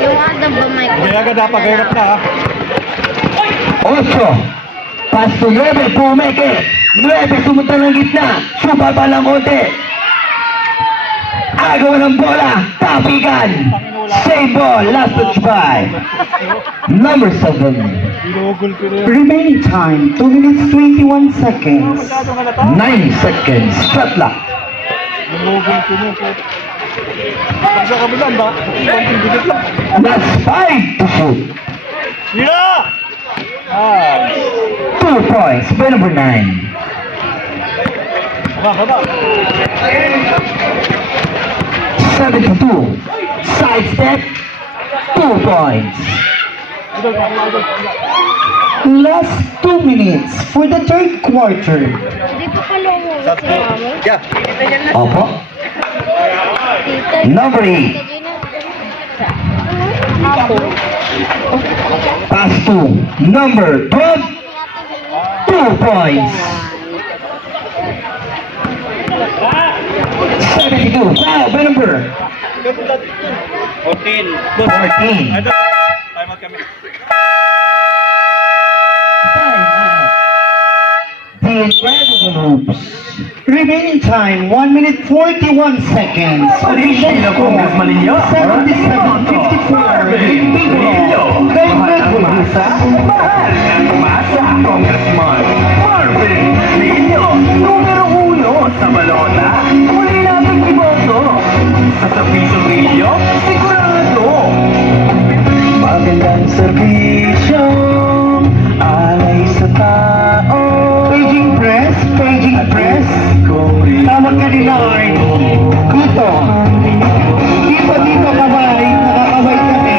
Yung Adam ba, Mike? Hindi agad na, paghirap na ha. 8. Pas to 9. Pumeke. 9. Sumunta ng gitna. Sumaba lang konti. Agaw ng bola. Tapigan. Save ball. Last touch by number 7. Ginugol ko rin. Remaining time, 2 minutes 21 seconds. 9 seconds. Shot clock. Ginugol ko rin. Sa kabilang ba? Konting bigat lang. That's 5 to shoot. Hira! Ah, 2 points by number 9. haba. 7 to 2. Side step. 2 points. Last 2 minutes for the third quarter. Hindi pa pala umuwi si Mami. Opo. Number 8. Pass to number 12. 2 points. 72. Foul by number 14. 14. Time out kami. The Incredible Hoops. Remaining time, 1 minute 41 seconds. Official score, 77-54. Bigro. David Masa. Masa, Congressman Marvin Lino, numero 1 sa balota. Muli natin iboto. Sa Sapisong Rio, sigurado. Magandang serbisyo, alay sa tao. Paging press. Tawag ka nila Art. Dito. Dito kabay. Nakakabay kami.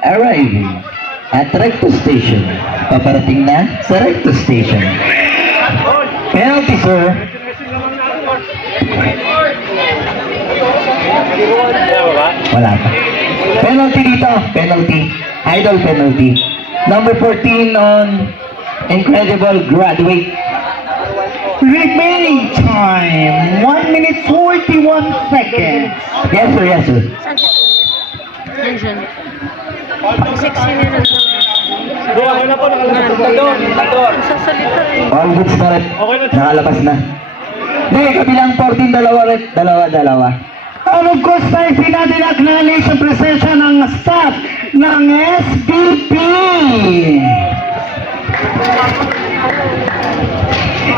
Arriving at Recto Station. Paparating na sa Recto Station. Penalty, sir. Wala pa. Penalty dito. Penalty. Idol penalty. Number 14 on Incredible Graduate. Remaining time, 1 minute 41 seconds. Yes, sir. Yes, sir. Saan siya? Nandiyan. Pag 16 na lang. Okay na po, nakalabas na doon. Sasalita eh. All goods na rin. Okay na. Nakalabas na. Hindi, kabilang 14, dalawa rin. Dalawa. And of course, tayo natin acknowledge ang presensya ng staff ng SBP.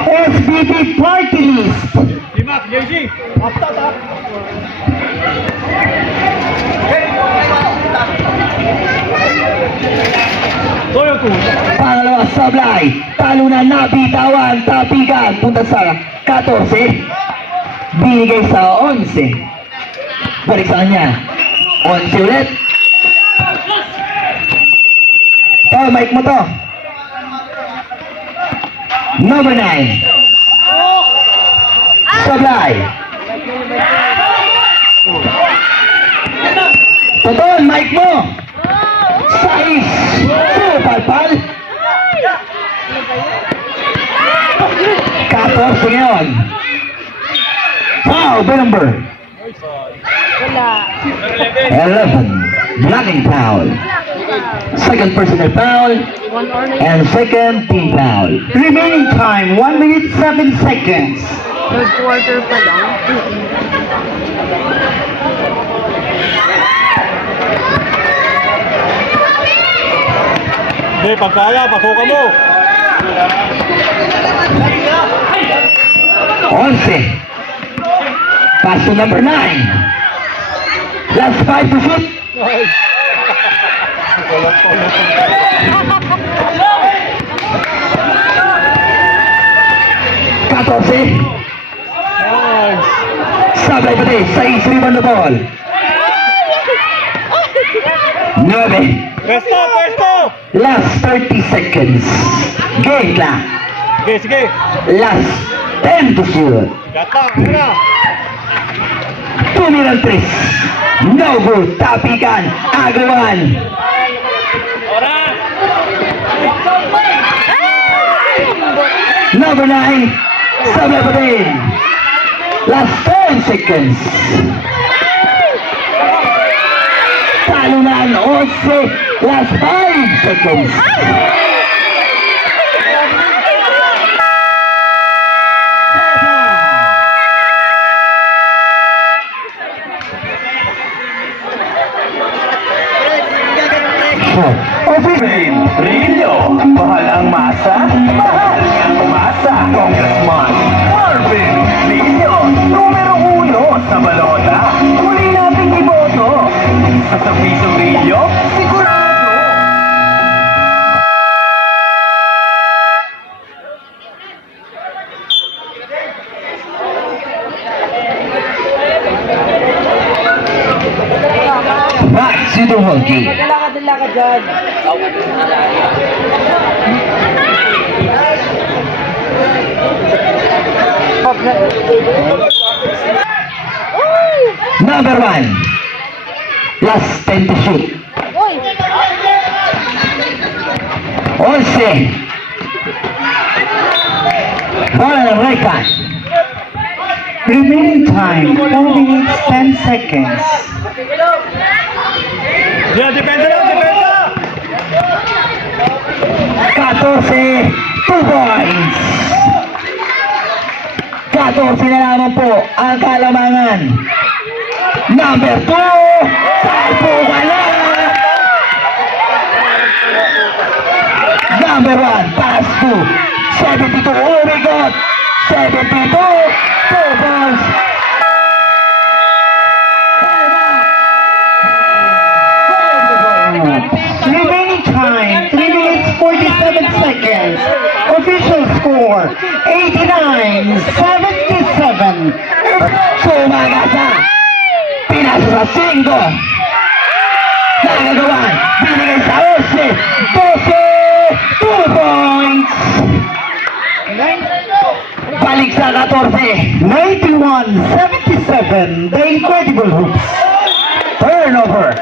SBP Party List. Dimak, JG. After ha. Toyo ko. Pangalawa, Sablay. Talo na nabitawan. Tapigan. Punta sa 14. Binigay sa 11. Balik sa kanya. 11 ulit. To, mic mo to. Number 9. Sablay. Toton, mic mo. 6. Palpal. 14 ngayon. Foul by number Wala. 11. Blocking foul. Second personal foul. 1 or 9. And second team foul. Remaining time, 1 minute 7 seconds. Third quarter pa lang. Hindi, pagkaya, pasukan mo. 11. Pass to number 9. Last 5 to shoot. Katorse. Sablay pa din. 6 rebound na ball. 9. Pwesto, pwesto. Last 30 seconds. Game lang. Sige, sige. Last 10 to shoot. Gata, ano na? 2 minutes 3. No good. Tapikan. Agawan. Number 9. Sablay pa din. Last 10 seconds. Talunan 11. Last 5 seconds. Rillo, mahal ang masa, mahal ang masa, Congressman Marvin Rillo, numero 1 sa balota. Muli natin iboto. Sa Servisong Rillo, sigurado. Max Siduholki. Number 1. Last 10 to shoot. Uy! 11. Bola ng right hand. Remaining time, 4 minutes 10 seconds. Yan, depensa lang, depensa. 14. 2 points. 14 na lamang po ang kalamangan. Number 2. Tapo ka na. Number 1. Pass to 72. Oh my God. 72. 2 balls. Remaining time, 3 minutes 47 seconds. Official score, 89-77. Sumagasa. Pinasa sa 5. Nagagawan. Binigay sa 11. 12. 2 points. Balik sa 14. 91-77, the Incredible Hoops. Turnover.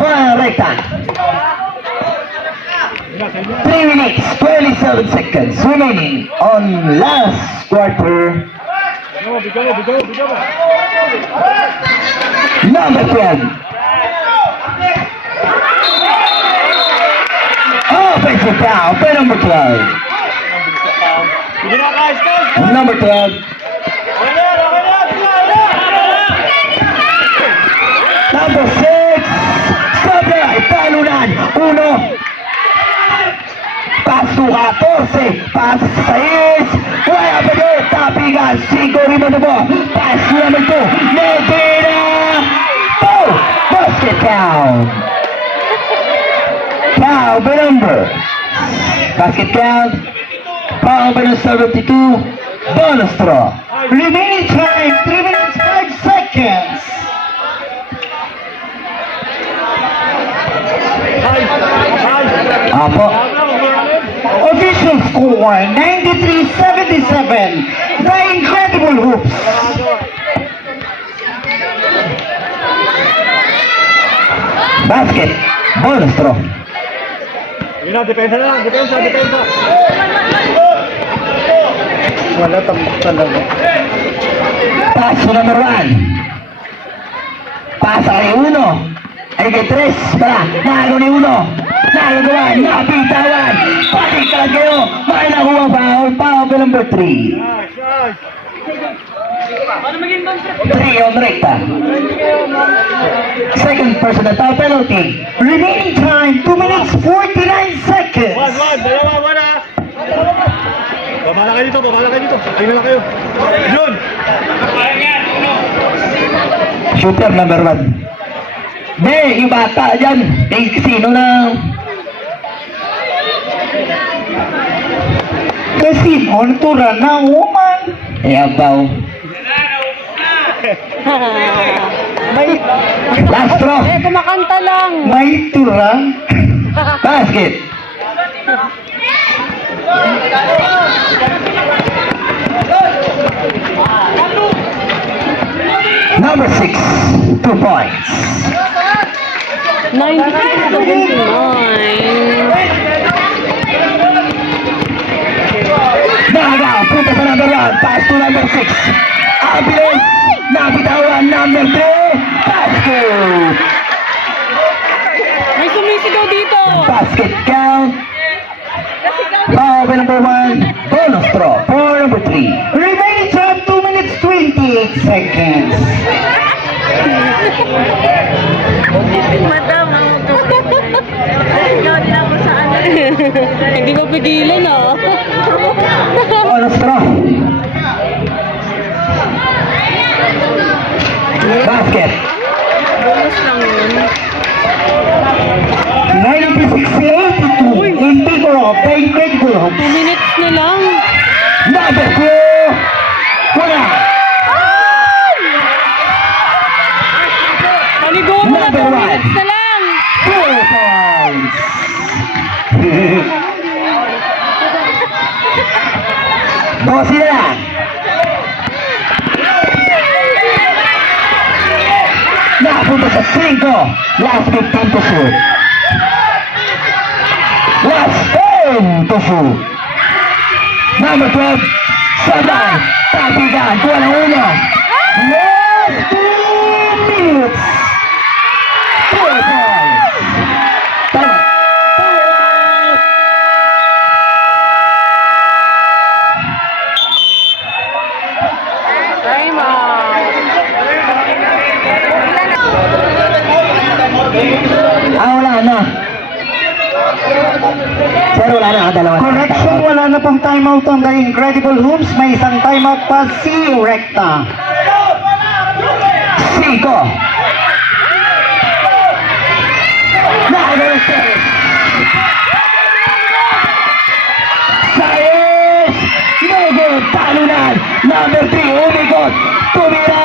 Bola recta. 3 minutes 27 seconds remaining on last quarter. Bigaw, bigaw, bigaw. Number 12. Offensive foul by number 12. Sige na, guys, guys. Number 12. Okay na, okay na, sige na. Number 6. Sablay. Talunan. 1. Pass to 14. Pass sa 6. Wala pa din. Tapigan. 5 rebound na po. Pass number 2. Medina. Oh! Basket count. Foul by number. Basket count. Foul by number 72. Bonus throw. Remaining time, 3 minutes 5 seconds. Apo. Official score, 93-77, the Incredible Hoops. Basket. Bonus throw. Sige na, depensa lang, depensa, depensa. Wala tambak talaga. Paso number 1. Pasa kay Uno. Ay kay Tres. Para. Nagawa ni Uno. Nagawa. Napitawan. Baliktad kayo. May nakuha foul. Foul ka number 3. 3 on recta. Second personal foul penalty. Remaining time, 2 minutes 49 seconds. Dalawa, wala. Babala kayo dito, babala kayo dito. Ayun na lang kayo. Yun! Shooter number 1. May, yung bata dyan. May sino na? Kasi montura na woman. Eh, abaw. Last throw. Eh, kumakanta lang. May tura. Basket. Number 6. 2 points. 96-79. Nagaw, punta sa number 1. Pass to number 6. Ang bilis. Nabitawan number 3. Basket. May sumisigaw dito. Basket count. Foul by number 1. Bonus throw for number 3. Remaining time, 2 minutes 28 seconds. Madam, hindi ko pigilan, oh. Bonus throw. Basket. Bonus lang yun. 96-82 in figure of the incredible 2 minutes na lang. Number 2. Wala. Maligo mo na, 2 Number 1. minutes na lang. 4 points. Boss yan. Napunta sa 5. Last 15 to shoot. Last 10 to shoot. Number 12. Sabay. Tapigan. Kuha ng uno. Last 2 minutes. 4 points. Tama. Time out. Wala na. Sir, wala na. Dalawa na. Correction, wala na pang timeout on the Incredible Hoops. May isang timeout pa si Recta. 5. Number 6. Sayes! No good! Talunan! Number 3, umikot! Tumira!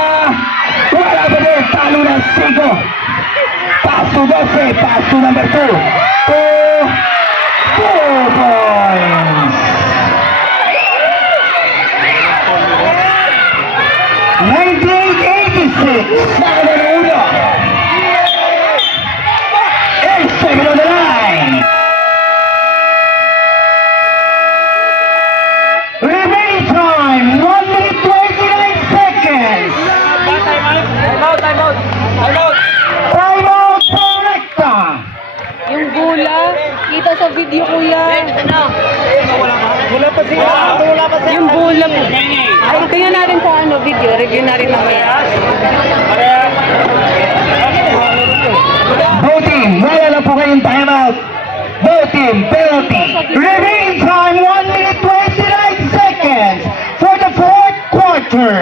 Wala pa din! Talunan 5! Pass to 12, pass to number 2. 4 points! 98-86. Number 1. And 7 on the line! Remaining time, 1 minute 29 seconds. Timeout for Recta. Yung gula, kita sa video, kuya. Wala pa sila. Wala pa Yung gula. Ay, tingnan natin sa ano, video. Review na rin mamaya. Both team, wala na po kayong timeout. Both team, penalty. Remaining time, 1 minute 29 seconds for the fourth quarter.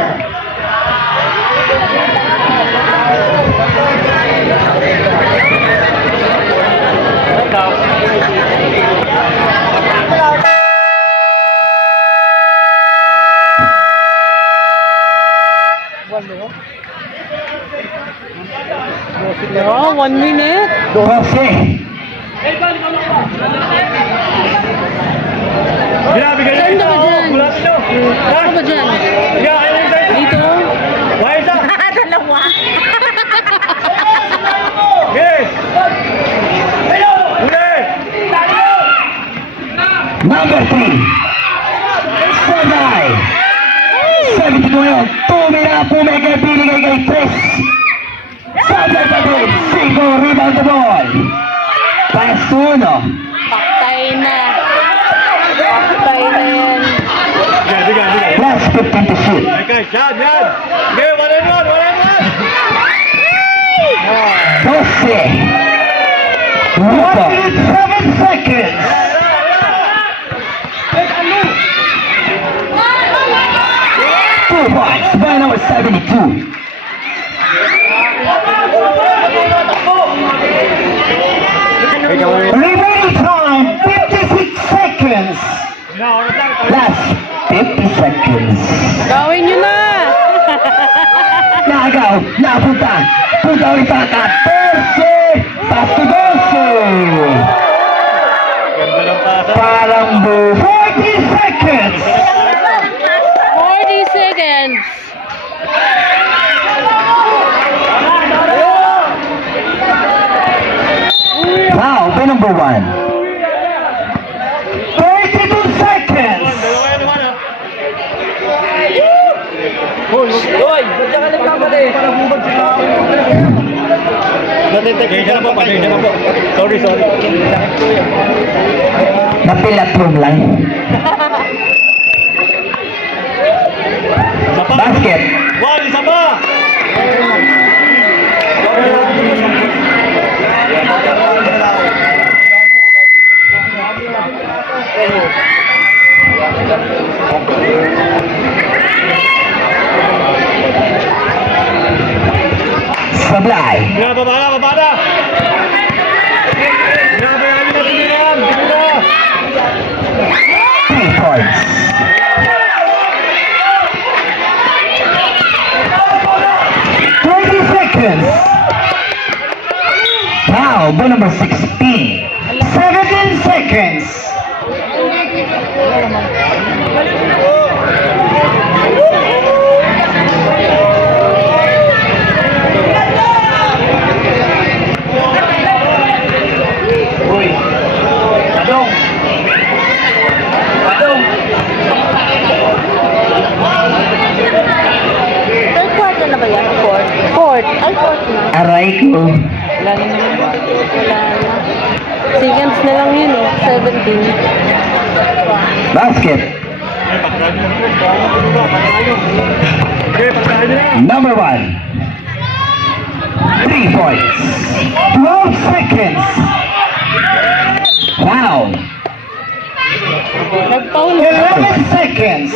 Yeah, 1 minute. 12. Binabigay Saan ka ba dyan? Bulat nyo. Ano ba dyan? Yeah, ayun yung sa'yo. Dito? Why is that? Dalawa. Yes! Huli! Number 3. Sabay. 72 ngayon. Tumira, pumekot. line to shoot. Hey guys, yan, yan. Okay, 1 and 1, 1 and 1. 12. 1 minute 7 seconds. 2 points by number 72. Remaining time 56 seconds. Last 50 seconds. Gawin nyo na! Nagaw, napunta. Punta ulit sa 14. Pass to Goso. Ganda ng pasa. Parang 40 seconds. 40 seconds. Wow, by number 1. 32 seconds. Dalawa yan naman ah. Hoy, ba't ka nagkamali? Pasensya na po, pasensya na po. Sorry, sorry. Napilatron lang. Isa pa. Basket. One, isa pa. Sablay. Yan, baba na, baba na. Yan, bayaran na, sige na yan. Sige na. 3 points. Seconds. Wow, by number 16. 17 seconds. Third quarter na ba yan? Fourth? Fourth. Ay, fourth na. Aray ko. Wala na. Seconds na lang yun eh. 17. Basket. Number 1. 3 points. 12 seconds. Wow. Nag-foul. 11 seconds.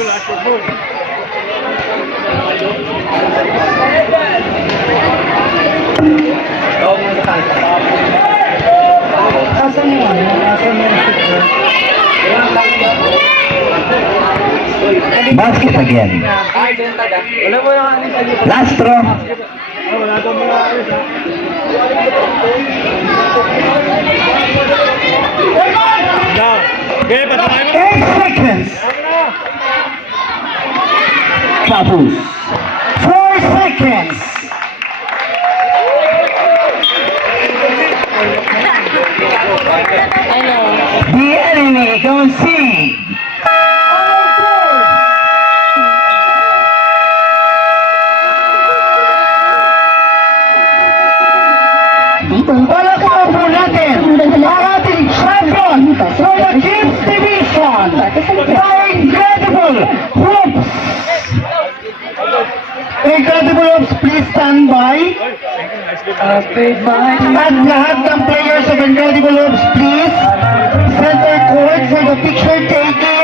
Asan yun? Asan yun? Basket again. Wala mo lang alis sa Last throw. Yan. Okay, patakain mo. 8 seconds. Tapos. 4 seconds. I know. The enemy concede. Palakpakan po natin ang ating champion for the Kids Division, the Incredible Hoops. Incredible Hoops, please stand by. At lahat ng players of Incredible Hoops, please center court for the picture taking.